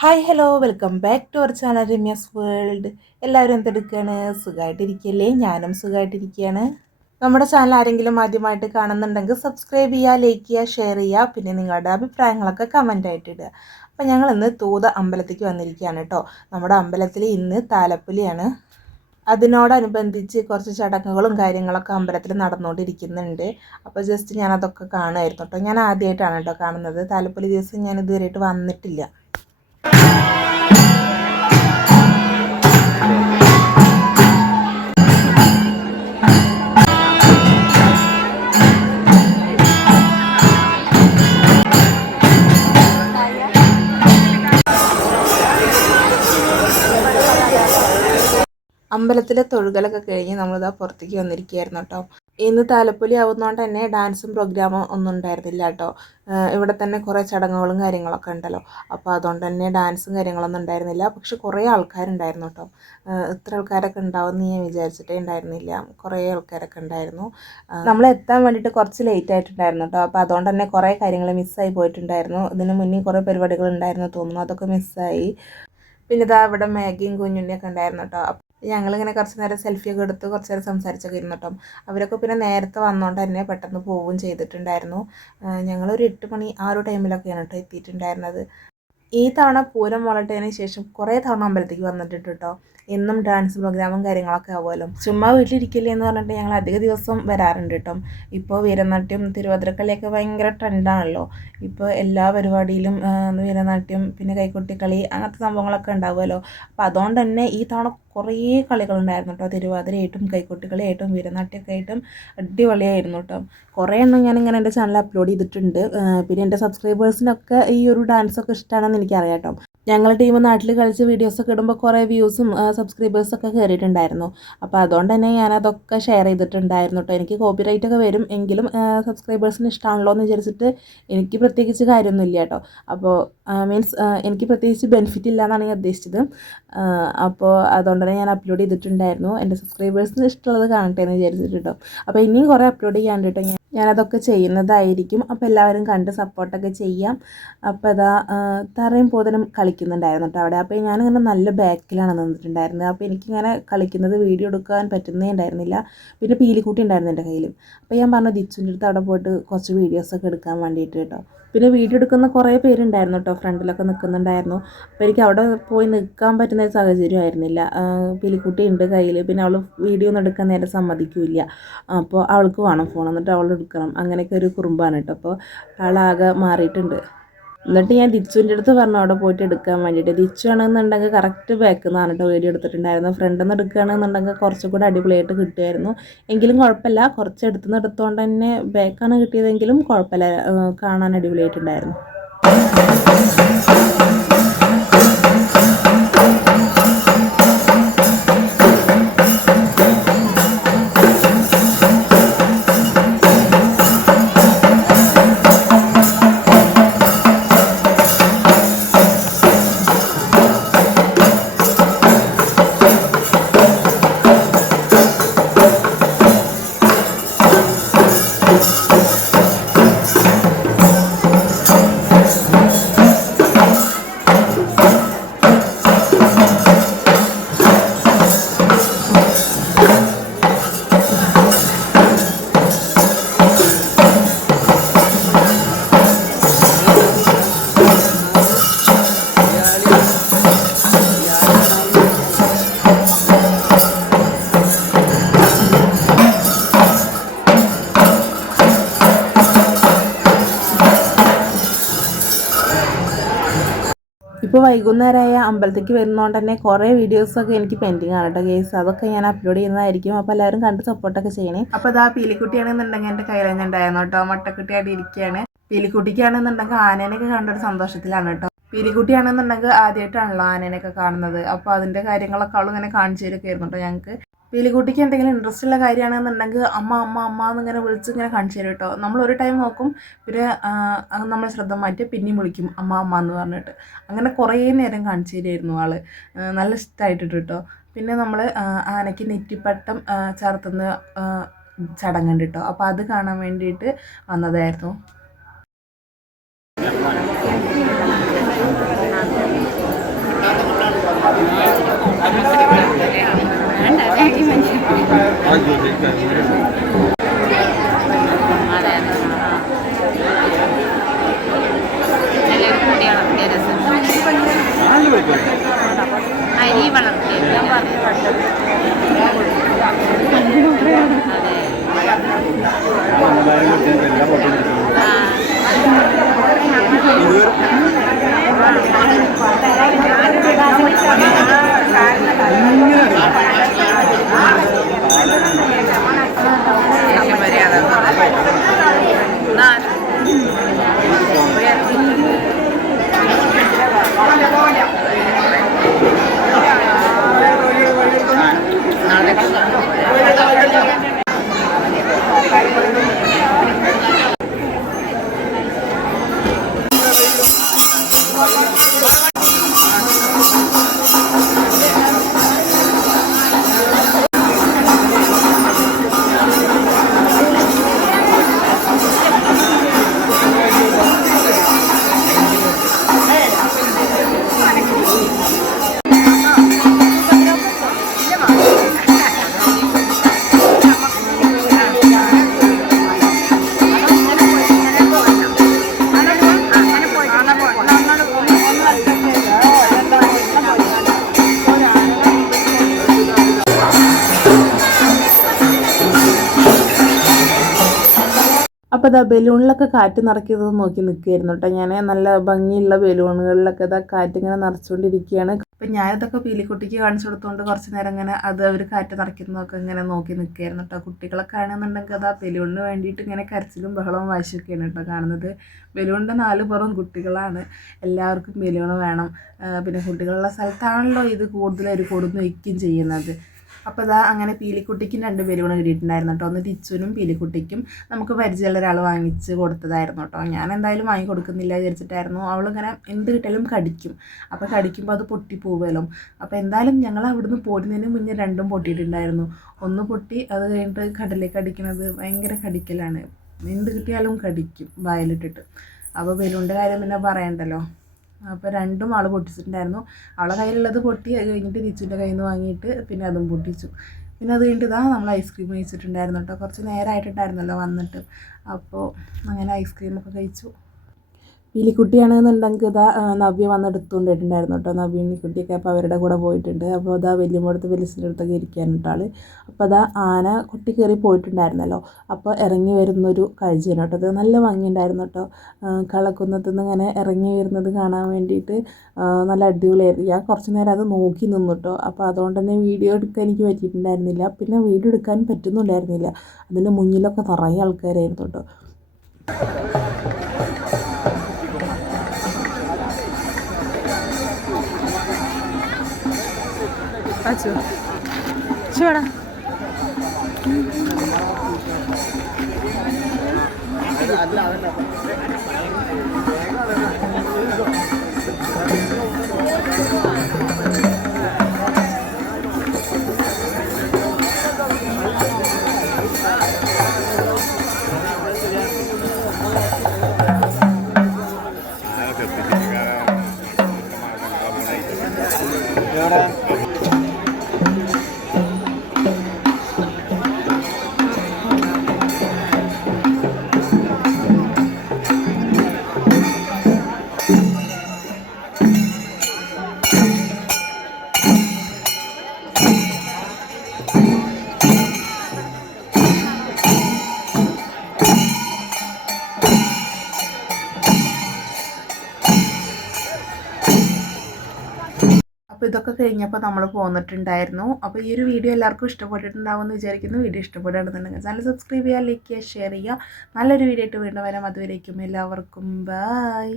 Hi hello welcome back to our channel Ramya's world. എല്ലാവരും എന്തെടുക്കുകയാണ്? സുഖമായിട്ടിരിക്കുകയല്ലേ? ഞാനും സുഖമായിട്ടിരിക്കുകയാണ്. നമ്മുടെ ചാനൽ ആരെങ്കിലും ആദ്യമായിട്ട് കാണുന്നുണ്ടെങ്കിൽ സബ്സ്ക്രൈബ് ചെയ്യുക, ലൈക്ക് ചെയ്യുക, ഷെയർ ചെയ്യുക. പിന്നെ നിങ്ങളുടെ അഭിപ്രായങ്ങളൊക്കെ കമൻ്റ് ആയിട്ട് ഇടുക. അപ്പോൾ ഞങ്ങൾ ഇന്ന് തൂത അമ്പലത്തിലേക്ക് വന്നിരിക്കുകയാണ് കേട്ടോ. നമ്മുടെ അമ്പലത്തിൽ ഇന്ന് താലപ്പൊലിയാണ്. അതിനോടനുബന്ധിച്ച് കുറച്ച് ചടങ്ങുകളും കാര്യങ്ങളൊക്കെ അമ്പലത്തിൽ നടന്നുകൊണ്ടിരിക്കുന്നുണ്ട്. അപ്പോൾ ജസ്റ്റ് ഞാനതൊക്കെ കാണുമായിരുന്നു കേട്ടോ. ഞാൻ ആദ്യമായിട്ടാണ് കേട്ടോ കാണുന്നത്. താലപ്പൊലി ദിവസം ഞാൻ ഇതുവരെയായിട്ട് വന്നിട്ടില്ല. അമ്പലത്തിലെ തൊഴുകലൊക്കെ കഴിഞ്ഞ് നമ്മളിതാ പുറത്തേക്ക് വന്നിരിക്കുകയായിരുന്നു കേട്ടോ. ഇന്ന് താലപ്പൊലി ആവുന്നതുകൊണ്ട് തന്നെ ഡാൻസും പ്രോഗ്രാമും ഒന്നും ഉണ്ടായിരുന്നില്ല കേട്ടോ. ഇവിടെ തന്നെ കുറേ ചടങ്ങുകളും കാര്യങ്ങളൊക്കെ ഉണ്ടല്ലോ. അപ്പോൾ അതുകൊണ്ട് തന്നെ ഡാൻസും കാര്യങ്ങളൊന്നും ഉണ്ടായിരുന്നില്ല. പക്ഷെ കുറേ ആൾക്കാരുണ്ടായിരുന്നു കേട്ടോ. ഇത്ര ആൾക്കാരൊക്കെ ഉണ്ടാവുമെന്ന് ഞാൻ വിചാരിച്ചിട്ടേ ഉണ്ടായിരുന്നില്ല. കുറേ ആൾക്കാരൊക്കെ ഉണ്ടായിരുന്നു. നമ്മൾ എത്താൻ വേണ്ടിയിട്ട് കുറച്ച് ലേറ്റ് ആയിട്ടുണ്ടായിരുന്നു കേട്ടോ. അപ്പോൾ അതുകൊണ്ട് തന്നെ കുറേ കാര്യങ്ങൾ മിസ്സായി പോയിട്ടുണ്ടായിരുന്നു. ഇതിന് മുന്നേ കുറേ പരിപാടികൾ ഉണ്ടായിരുന്നു തോന്നുന്നു, അതൊക്കെ മിസ്സായി. പിന്നെ ഇതാ ഇവിടെ മാഗിയും കുഞ്ഞുണ്ണിയൊക്കെ ഉണ്ടായിരുന്നു കേട്ടോ. ഞങ്ങളിങ്ങനെ കുറച്ച് നേരം സെൽഫിയൊക്കെ എടുത്ത് കുറച്ച് നേരം സംസാരിച്ചൊക്കെ ഇരുന്നു കേട്ടോ. അവരൊക്കെ പിന്നെ നേരത്തെ വന്നുകൊണ്ട് തന്നെ പെട്ടെന്ന് പോവുകയും ചെയ്തിട്ടുണ്ടായിരുന്നു. ഞങ്ങളൊരു 8 മണി ആ ഒരു ടൈമിലൊക്കെയാണ് കേട്ടോ എത്തിയിട്ടുണ്ടായിരുന്നത്. ഈ തവണ പൂരം വളർട്ടതിന് ശേഷം കുറേ തവണ അമ്പലത്തേക്ക് വന്നിട്ടുണ്ട് കേട്ടോ. എന്നും ഡാൻസ് പ്രോഗ്രാമും കാര്യങ്ങളൊക്കെ ആവുമല്ലോ. ചുമ്മാ വീട്ടിലിരിക്കില്ലേ എന്ന് പറഞ്ഞിട്ട് ഞങ്ങൾ അധിക ദിവസം വരാറുണ്ട് കേട്ടോ. ഇപ്പോൾ വീരനാട്യം തിരുവാതിരക്കളിയൊക്കെ ഭയങ്കര ട്രെൻഡാണല്ലോ. ഇപ്പോൾ എല്ലാ പരിപാടിയിലും വീരനാട്യം പിന്നെ കൈകൊട്ടിക്കളി അങ്ങനത്തെ സംഭവങ്ങളൊക്കെ ഉണ്ടാവുമല്ലോ. അപ്പോൾ അതുകൊണ്ട് തന്നെ ഈ തവണ കുറേ കളികളുണ്ടായിരുന്നു കേട്ടോ. തിരുവാതിരയായിട്ടും കൈകൊട്ടിക്കളിയായിട്ടും വീരനാട്യമൊക്കെ ആയിട്ടും അടിപൊളിയായിരുന്നു കേട്ടോ. കുറേ എണ്ണം ഞാനിങ്ങനെ എൻ്റെ ചാനൽ അപ്ലോഡ് ചെയ്തിട്ടുണ്ട്. പിന്നെ എൻ്റെ സബ്സ്ക്രൈബേഴ്സിനൊക്കെ ഈ ഒരു ഡാൻസൊക്കെ ഇഷ്ടമാണെന്ന് എനിക്കറിയാം കേട്ടോ. ഞങ്ങളുടെ ടീം നാട്ടിൽ കളിച്ച് വീഡിയോസൊക്കെ ഇടുമ്പോൾ കുറേ വ്യൂസും സബ്സ്ക്രൈബേഴ്സൊക്കെ കയറിയിട്ടുണ്ടായിരുന്നു. അപ്പോൾ അതുകൊണ്ട് തന്നെ ഞാനതൊക്കെ ഷെയർ ചെയ്തിട്ടുണ്ടായിരുന്നു കേട്ടോ. എനിക്ക് കോപ്പിറൈറ്റ് ഒക്കെ വരും എങ്കിലും സബ്സ്ക്രൈബേഴ്സിന് ഇഷ്ടമാണല്ലോ എന്ന് വിചാരിച്ചിട്ട് എനിക്ക് പ്രത്യേകിച്ച് കാര്യമൊന്നുമില്ല കേട്ടോ. അപ്പോൾ മീൻസ് എനിക്ക് പ്രത്യേകിച്ച് ബെനിഫിറ്റ് ഇല്ല എന്നാണ് ഞാൻ ഉദ്ദേശിച്ചത്. അപ്പോൾ അതുകൊണ്ട് തന്നെ ഞാൻ അപ്ലോഡ് ചെയ്തിട്ടുണ്ടായിരുന്നു. എൻ്റെ സബ്സ്ക്രൈബേഴ്സിന് ഇഷ്ടമുള്ളത് കാണട്ടെ എന്ന് വിചാരിച്ചിട്ട് കേട്ടോ. അപ്പോൾ ഇനിയും കുറേ അപ്ലോഡ് ചെയ്യാണ്ട് കേട്ടോ. ഞാനതൊക്കെ ചെയ്യുന്നതായിരിക്കും. അപ്പോൾ എല്ലാവരും കണ്ട് സപ്പോർട്ടൊക്കെ ചെയ്യാം. അപ്പോൾ ഇതാ തറയും പോതനും കളിക്കുന്നുണ്ടായിരുന്നു കേട്ടോ അവിടെ. അപ്പോൾ ഞാനിങ്ങനെ നല്ല ബാക്കിലാണ് നിന്നിട്ടുണ്ടായിരുന്നത്. അപ്പോൾ എനിക്കിങ്ങനെ കളിക്കുന്നത് വീഡിയോ എടുക്കാൻ പറ്റുന്നേ ഉണ്ടായിരുന്നില്ല. പിന്നെ പീലിക്കുട്ടി ഉണ്ടായിരുന്നു എൻ്റെ കയ്യിൽ. അപ്പോൾ ഞാൻ പറഞ്ഞു ദിച്ചുവിൻ്റെ അടുത്ത് അവിടെ പോയിട്ട് കുറച്ച് വീഡിയോസൊക്കെ എടുക്കാൻ വേണ്ടിയിട്ട് കേട്ടോ. പിന്നെ വീഡിയോ എടുക്കുന്ന കുറേ പേരുണ്ടായിരുന്നു കേട്ടോ. ഫ്രണ്ടിലൊക്കെ നിൽക്കുന്നുണ്ടായിരുന്നു. അപ്പോൾ എനിക്ക് അവിടെ പോയി നിൽക്കാൻ പറ്റുന്ന ഒരു സാഹചര്യമായിരുന്നില്ല. പീലിക്കുട്ടി ഉണ്ട് കയ്യിൽ. പിന്നെ അവൾ വീഡിയോ ഒന്നും എടുക്കാൻ നേരെ സമ്മതിക്കില്ല. അപ്പോൾ അവൾക്ക് വേണം ഫോൺ, എന്നിട്ട് അവൾ എടുക്കണം. അങ്ങനെയൊക്കെ ഒരു കുറുമ്പാണ് കേട്ടോ. അപ്പോൾ ആളാകെ മാറിയിട്ടുണ്ട്. എന്നിട്ട് ഞാൻ ദിച്ചുവിൻ്റെ അടുത്ത് പറഞ്ഞു അവിടെ പോയിട്ട് എടുക്കാൻ വേണ്ടിയിട്ട്. ദിച്ചു ആണെന്നുണ്ടെങ്കിൽ കറക്റ്റ് ബാക്കിൽ നിന്നാണ് കേട്ടോ വീഡിയോ എടുത്തിട്ടുണ്ടായിരുന്നു. ഫ്രണ്ടിൽ നിന്ന് എടുക്കുകയാണെന്നുണ്ടെങ്കിൽ കുറച്ചും കൂടെ അടിപൊളിയായിട്ട് കിട്ടുമായിരുന്നു. എങ്കിലും കുഴപ്പമില്ല, കുറച്ച് എടുത്തുനിന്ന് എടുത്തുകൊണ്ട് തന്നെ ബാക്കാണ് കിട്ടിയതെങ്കിലും കുഴപ്പമില്ല, കാണാൻ അടിപൊളിയായിട്ടുണ്ടായിരുന്നു. ഇപ്പോൾ വൈകുന്നേരമായ അമ്പലത്തേക്ക് വരുന്നതുകൊണ്ട് തന്നെ കുറേ വീഡിയോസൊക്കെ എനിക്ക് പെൻഡിങ് ആണ് കേട്ടോ ഗേസ്. അതൊക്കെ ഞാൻ അപ്ലോഡ് ചെയ്യുന്നതായിരിക്കും. അപ്പോൾ എല്ലാവരും കണ്ട് സപ്പോർട്ടൊക്കെ ചെയ്യണേ. അപ്പോൾ ഇതാ പീലിക്കുട്ടിയാണെന്നുണ്ടെങ്കിൽ എൻ്റെ കയ്യിലുണ്ടായിരുന്നു കേട്ടോ. മട്ടക്കുട്ടിയായിട്ട് ഇരിക്കുകയാണ്. പീലിക്കുട്ടിക്കാണെന്നുണ്ടെങ്കിൽ ആനേനെയൊക്കെ കണ്ടൊരു സന്തോഷത്തിലാണ് കേട്ടോ. പീലിക്കുട്ടിയാണെന്നുണ്ടെങ്കിൽ ആദ്യമായിട്ടാണല്ലോ ആനേനെയൊക്കെ കാണുന്നത്. അപ്പോൾ അതിൻ്റെ കാര്യങ്ങളൊക്കെ അവളിങ്ങനെ കാണിച്ചു തരുമൊക്കെ ആയിരുന്നു കേട്ടോ ഞങ്ങൾക്ക്. പീലിക്കുട്ടിക്ക് എന്തെങ്കിലും ഇൻട്രസ്റ്റ് ഉള്ള കാര്യമാണെന്നുണ്ടെങ്കിൽ അമ്മ അമ്മ അമ്മ എന്നിങ്ങനെ വിളിച്ച് ഇങ്ങനെ കാണിച്ചു തരും കേട്ടോ. നമ്മളൊരു ടൈം നോക്കും, പിന്നെ നമ്മൾ ശ്രദ്ധ മാറ്റി പിന്നെയും വിളിക്കും അമ്മ അമ്മ എന്ന് പറഞ്ഞിട്ട്. അങ്ങനെ കുറേ നേരം കാണിച്ചു തരുമായിരുന്നു ആൾ. നല്ല ഇഷ്ടമായിട്ടിട്ട് കേട്ടോ. പിന്നെ നമ്മൾ ആനയ്ക്ക് നെറ്റിപ്പട്ടം ചാർത്തുന്ന ചടങ്ങുണ്ട് കേട്ടോ. അപ്പോൾ അത് കാണാൻ വേണ്ടിയിട്ട് വന്നതായിരുന്നു. അരി വളർത്തി അപ്പോൾ ഇതാ ബലൂണിലൊക്കെ കാറ്റ് നിറയ്ക്കുന്നത് നോക്കി നിൽക്കുകയായിരുന്നു കേട്ടോ. ഞാൻ നല്ല ഭംഗിയുള്ള ബലൂണുകളിലൊക്കെ ഇതാ കാറ്റിങ്ങനെ നിറച്ചുകൊണ്ടിരിക്കുകയാണ്. അപ്പം ഞാനിതൊക്കെ പീലിക്കുട്ടിക്ക് കാണിച്ചു കൊടുത്തുകൊണ്ട് കുറച്ച് നേരം ഇങ്ങനെ അത് അവർ കാറ്റ് നിറയ്ക്കുന്നതൊക്കെ ഇങ്ങനെ നോക്കി നിൽക്കുകയായിരുന്നു കേട്ടോ. കുട്ടികളൊക്കെ ആണെന്നുണ്ടെങ്കിൽ അതാ ബലൂണിന് വേണ്ടിയിട്ട് ഇങ്ങനെ കരച്ചിലും ബഹളവും വാശിയൊക്കെയാണ് കേട്ടോ കാണുന്നത്. ബലൂണിൻ്റെ 4 പുറം കുട്ടികളാണ്, എല്ലാവർക്കും ബലൂൺ വേണം. പിന്നെ കുട്ടികളുള്ള സ്ഥലത്താണല്ലോ ഇത് കൂടുതൽ അവർ കൊടുന്ന് വയ്ക്കുകയും ചെയ്യുന്നത്. അപ്പോൾ ഇതാ അങ്ങനെ പീലിക്കുട്ടിക്കും 2 ബലൂൺ കിട്ടിയിട്ടുണ്ടായിരുന്നു കേട്ടോ. ഒന്ന് ടിച്ചുനും പീലിക്കുട്ടിക്കും നമുക്ക് പരിചയമുള്ള ഒരാൾ വാങ്ങിച്ച് കൊടുത്തതായിരുന്നു കേട്ടോ. ഞാൻ എന്തായാലും വാങ്ങി കൊടുക്കുന്നില്ല വിചാരിച്ചിട്ടായിരുന്നു. അവളിങ്ങനെ എന്ത് കിട്ടിയാലും കടിക്കും. അപ്പോൾ കടിക്കുമ്പോൾ അത് പൊട്ടിപ്പോവുമല്ലോ. അപ്പോൾ എന്തായാലും ഞങ്ങൾ അവിടുന്ന് പോരുന്നതിന് മുന്നേ 2ഉം പൊട്ടിയിട്ടുണ്ടായിരുന്നു. ഒന്ന് പൊട്ടി, അത് കഴിഞ്ഞിട്ട് കടലേക്ക് അടിക്കുന്നത് ഭയങ്കര കടിക്കലാണ്. എന്ത് കിട്ടിയാലും കടിക്കും വായിലിട്ടിട്ട്. അപ്പോൾ ബലൂണിൻ്റെ കാര്യം പിന്നെ പറയണ്ടല്ലോ. അപ്പോൾ 2ഉം ആൾ പൊട്ടിച്ചിട്ടുണ്ടായിരുന്നു. അവളെ കയ്യിലുള്ളത് പൊട്ടി, അത് കഴിഞ്ഞിട്ട് തിച്ചുൻ്റെ കയ്യിൽ നിന്ന് വാങ്ങിയിട്ട് പിന്നെ അതും പൊട്ടിച്ചു. പിന്നെ അത് കഴിഞ്ഞിട്ട് ഇതാ നമ്മൾ ഐസ്ക്രീം കഴിച്ചിട്ടുണ്ടായിരുന്നു കേട്ടോ. കുറച്ച് നേരമായിട്ടുണ്ടായിരുന്നല്ലോ വന്നിട്ട്. അപ്പോൾ അങ്ങനെ ഐസ്ക്രീമൊക്കെ കഴിച്ചു. പീലിക്കുട്ടിയാണെന്നുണ്ടെങ്കിൽ ഇതാ നവ്യ വന്ന് എടുത്തുകൊണ്ടിട്ടുണ്ടായിരുന്നു കേട്ടോ. നവ്യയും കുട്ടിയൊക്കെ അപ്പോൾ അവരുടെ കൂടെ പോയിട്ടുണ്ട്. അപ്പോൾ അതാ വലിയമ്മടുത്ത് വലിച്ചിൻ്റെ അടുത്തൊക്കെ ഇരിക്കാനിട്ട് ആൾ. അപ്പോൾ അതാ ആന കുട്ടി കയറി പോയിട്ടുണ്ടായിരുന്നല്ലോ. അപ്പോൾ ഇറങ്ങി വരുന്നൊരു കാഴ്ചയാണ് കേട്ടോ. അത് നല്ല ഭംഗിയുണ്ടായിരുന്നു കേട്ടോ. കളക്കുന്നത്തു നിന്ന് ഇങ്ങനെ ഇറങ്ങി വരുന്നത് കാണാൻ വേണ്ടിയിട്ട് നല്ല അടിപൊളിയായിരുന്നു. ഞാൻ കുറച്ച് നേരം അത് നോക്കി നിന്നു കേട്ടോ. അപ്പോൾ അതുകൊണ്ട് തന്നെ വീഡിയോ എടുക്കാൻ എനിക്ക് പറ്റിയിട്ടുണ്ടായിരുന്നില്ല. പിന്നെ വീഡിയോ എടുക്കാൻ പറ്റുന്നുണ്ടായിരുന്നില്ല. അതിൻ്റെ മുന്നിലൊക്കെ നിറയെ ആൾക്കാരായിരുന്നു കേട്ടോ. അച്ചു ചൂടാ അപ്പോൾ ഇതൊക്കെ കഴിഞ്ഞപ്പോൾ നമ്മൾ പോന്നിട്ടുണ്ടായിരുന്നു. അപ്പോൾ ഈ ഒരു വീഡിയോ എല്ലാവർക്കും ഇഷ്ടപ്പെട്ടിട്ടുണ്ടാവുമെന്ന് വിചാരിക്കുന്നു. വീഡിയോ ഇഷ്ടപ്പെടുകയാണെന്നുണ്ടെങ്കിൽ ചാനൽ സബ്സ്ക്രൈബ് ചെയ്യുക, ലൈക്ക് ചെയ്യുക, ഷെയർ ചെയ്യുക. നല്ലൊരു വീഡിയോ ആയിട്ട് വീണ്ടും വരാം. അതുവരേക്കും എല്ലാവർക്കും ബൈ.